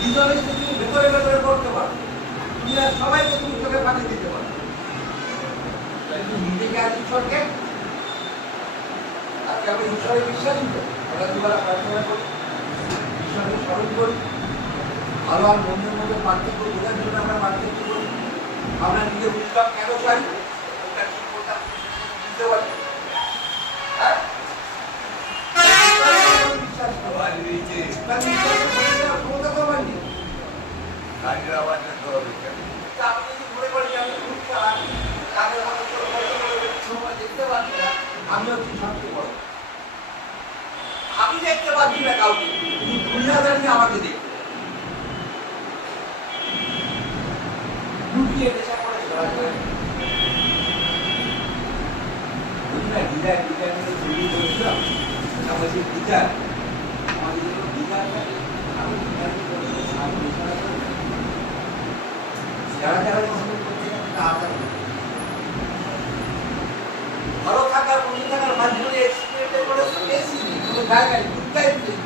দুজনে যদি ভেতরে ভেতরে করতে পারো, দুনিয়ার সবাইকে তুমি চোখে পানি দিতে পারো, কিন্তু নিজেকে আজ ঈশ্বরকে আজকে আমি ঈশ্বরে বিশ্বাসী করি, আমরা দুবেলা প্রার্থনা করি, ঈশ্বরকে স্মরণ করি, ভালো আর মন্দের মধ্যে পার্থক্য বোঝার জন্য আমরা পার্থক্য করি, আমরা নিজের উৎসব কেন চাই ওটা কি কোনটা বুঝতে পারি। বিশ্বাস ক্ষমতা তো আমার নেই। গাড়ির আওয়াজ হবে আমি যদি মনে করি যে আমি খুব চালাক, তাদের মতো সময় দেখতে পাচ্ছি না, আমি হচ্ছি সবচেয়ে বড়। আমি দেখতে পাচ্ছি না কাউকে, দুনিয়া দাঁড়িয়ে আমাকে দেখতে লুকিয়ে নেশা করে চলাচল ডিজাইন ডিজাইন তৈরি করেছিলাম, আমাদের ডিজাইন আমাদের যখন ডিজাইন থাকে আমি ডিজাইন যারা যারা ভালো থাকার বন্ধু থাকার মাঝখানে এক্সপিরিয়েন্স করে স্পেসই নেই, কোনো জায়গায় ঢুকাই নেই।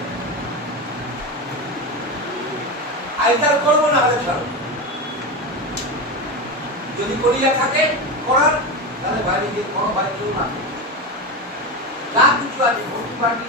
আইদার করবো না হলে ছাড়ো, যদি করিয়া থাকে করার, তাহলে বাইরে গিয়ে কোনো বাইরে কেউ না, যা কিছু আছে ভর্তি পার্টি